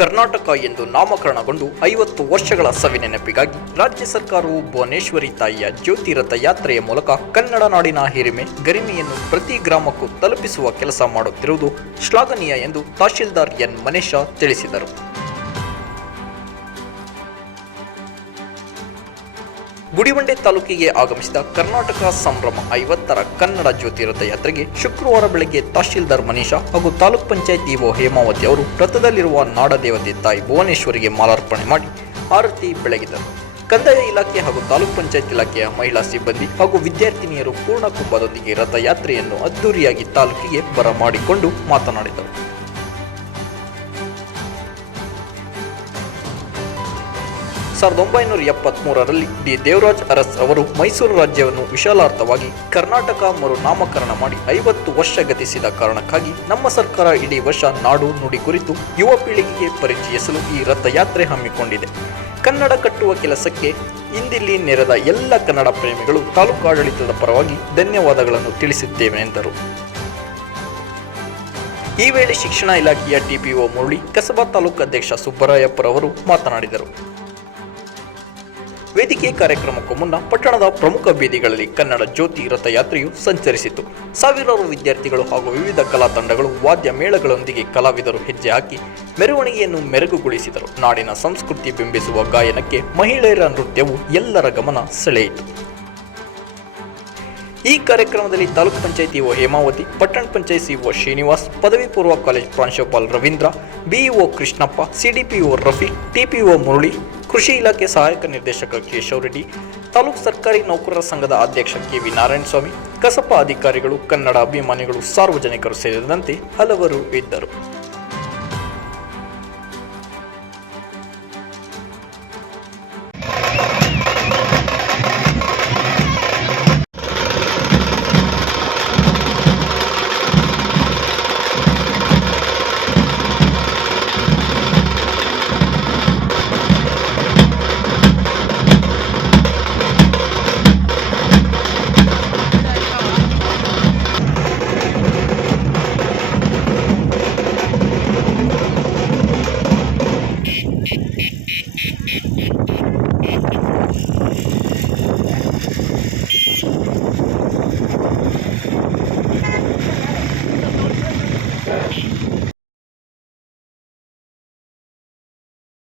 ಕರ್ನಾಟಕ ಎಂದು ನಾಮಕರಣಗೊಂಡು ಐವತ್ತು ವರ್ಷಗಳ ಸವಿನೆನಪಿಗಾಗಿ ರಾಜ್ಯ ಸರ್ಕಾರವು ಭುವನೇಶ್ವರಿ ತಾಯಿಯ ಜ್ಯೋತಿ ರಥ ಯಾತ್ರೆಯ ಮೂಲಕ ಕನ್ನಡ ನಾಡಿನ ಹಿರಿಮೆ, ಗರಿಮೆಯನ್ನು ಪ್ರತಿ ಗ್ರಾಮಕ್ಕೂ ತಲುಪಿಸುವ ಕೆಲಸ ಮಾಡುತ್ತಿರುವುದು ಶ್ಲಾಘನೀಯ ಎಂದು ತಹಶೀಲ್ದಾರ್ ಎನ್ ಮನೇಶ ತಿಳಿಸಿದರು. ಗುಡಿಬಂಡೆ ತಾಲೂಕಿಗೆ ಆಗಮಿಸಿದ ಕರ್ನಾಟಕ ಸಂಭ್ರಮ ಐವತ್ತರ ಕನ್ನಡ ಜ್ಯೋತಿ ರಥ ಯಾತ್ರೆಗೆ ಶುಕ್ರವಾರ ಬೆಳಗ್ಗೆ ತಹಶೀಲ್ದಾರ್ ಮನೀಷಾ ಹಾಗೂ ತಾಲೂಕ್ ಪಂಚಾಯತ್ ಇಒ ಹೇಮಾವತಿ ಅವರು ರಥದಲ್ಲಿರುವ ನಾಡದೇವತೆ ತಾಯಿ ಭುವನೇಶ್ವರಿಗೆ ಮಾಲಾರ್ಪಣೆ ಮಾಡಿ ಆರತಿ ಬೆಳಗಿದರು. ಕಂದಾಯ ಇಲಾಖೆ ಹಾಗೂ ತಾಲೂಕ್ ಪಂಚಾಯತ್ ಇಲಾಖೆಯ ಮಹಿಳಾ ಸಿಬ್ಬಂದಿ ಹಾಗೂ ವಿದ್ಯಾರ್ಥಿನಿಯರು ಪೂರ್ಣ ಕುಂಭದೊಂದಿಗೆ ರಥಯಾತ್ರೆಯನ್ನು ಅದ್ದೂರಿಯಾಗಿ ತಾಲೂಕಿಗೆ ಬರಮಾಡಿಕೊಂಡು ಮಾತನಾಡಿದರು. ಸಾವಿರದ ಒಂಬೈನೂರ ಎಪ್ಪತ್ತ್ಮೂರರಲ್ಲಿ ಡಿ. ದೇವರಾಜ್ ಅರಸ್ ಅವರು ಮೈಸೂರು ರಾಜ್ಯವನ್ನು ವಿಶಾಲಾರ್ಥವಾಗಿ ಕರ್ನಾಟಕ ಮರು ನಾಮಕರಣ ಮಾಡಿ ಐವತ್ತು ವರ್ಷ ಗತಿಸಿದ ಕಾರಣಕ್ಕಾಗಿ ನಮ್ಮ ಸರ್ಕಾರ ಇಡೀ ವರ್ಷ ನಾಡು ನುಡಿ ಕುರಿತು ಯುವ ಪೀಳಿಗೆಗೆ ಪರಿಚಯಿಸಲು ಈ ರಥಯಾತ್ರೆ ಹಮ್ಮಿಕೊಂಡಿದೆ. ಕನ್ನಡ ಕಟ್ಟುವ ಕೆಲಸಕ್ಕೆ ಇಂದಿಲ್ಲಿ ನೆರೆದ ಎಲ್ಲ ಕನ್ನಡ ಪ್ರೇಮಿಗಳು ತಾಲೂಕಾಡಳಿತದ ಪರವಾಗಿ ಧನ್ಯವಾದಗಳನ್ನು ತಿಳಿಸುತ್ತೇವೆ ಎಂದರು. ಈ ವೇಳೆ ಶಿಕ್ಷಣ ಇಲಾಖೆಯ ಟಿಪಿಒ ಮುರಳಿ, ಕಸಬಾ ತಾಲೂಕು ಅಧ್ಯಕ್ಷ ಸುಬ್ಬರಾಯಪ್ಪರವರು ಮಾತನಾಡಿದರು. ವೇದಿಕೆ ಕಾರ್ಯಕ್ರಮಕ್ಕೂ ಮುನ್ನ ಪಟ್ಟಣದ ಪ್ರಮುಖ ಬೀದಿಗಳಲ್ಲಿ ಕನ್ನಡ ಜ್ಯೋತಿ ರಥಯಾತ್ರೆಯು ಸಂಚರಿಸಿತು. ಸಾವಿರಾರು ವಿದ್ಯಾರ್ಥಿಗಳು ಹಾಗೂ ವಿವಿಧ ಕಲಾ ತಂಡಗಳು ವಾದ್ಯ ಮೇಳಗಳೊಂದಿಗೆ ಕಲಾವಿದರು ಹೆಜ್ಜೆ ಹಾಕಿ ಮೆರವಣಿಗೆಯನ್ನು ಮೆರಗುಗೊಳಿಸಿದರು. ನಾಡಿನ ಸಂಸ್ಕೃತಿ ಬಿಂಬಿಸುವ ಗಾಯನಕ್ಕೆ ಮಹಿಳೆಯರ ನೃತ್ಯವು ಎಲ್ಲರ ಗಮನ ಸೆಳೆಯಿತು. ಈ ಕಾರ್ಯಕ್ರಮದಲ್ಲಿ ತಾಲೂಕು ಪಂಚಾಯತಿ ಒ ಹೇಮಾವತಿ, ಪಟ್ಟಣ ಪಂಚಾಯತ್ ಸಿಒ ಶ್ರೀನಿವಾಸ್, ಪದವಿ ಪೂರ್ವ college ಪ್ರಾಂಶುಪಾಲ್ Ravindra BEO Krishnappa CDPO Rafiq TPO Murali ಕೃಷಿ ಇಲಾಖೆ ಸಹಾಯಕ ನಿರ್ದೇಶಕ ಕೇಶವ್ ರೆಡ್ಡಿ ತಾಲೂಕು ಸರ್ಕಾರಿ ನೌಕರರ ಸಂಘದ ಅಧ್ಯಕ್ಷ ಕೆ ವಿ ನಾರಾಯಣಸ್ವಾಮಿ, ಕಸಪ ಅಧಿಕಾರಿಗಳು, ಕನ್ನಡ ಅಭಿಮಾನಿಗಳು, ಸಾರ್ವಜನಿಕರು ಸೇರಿದಂತೆ ಹಲವರು ಇದ್ದರು.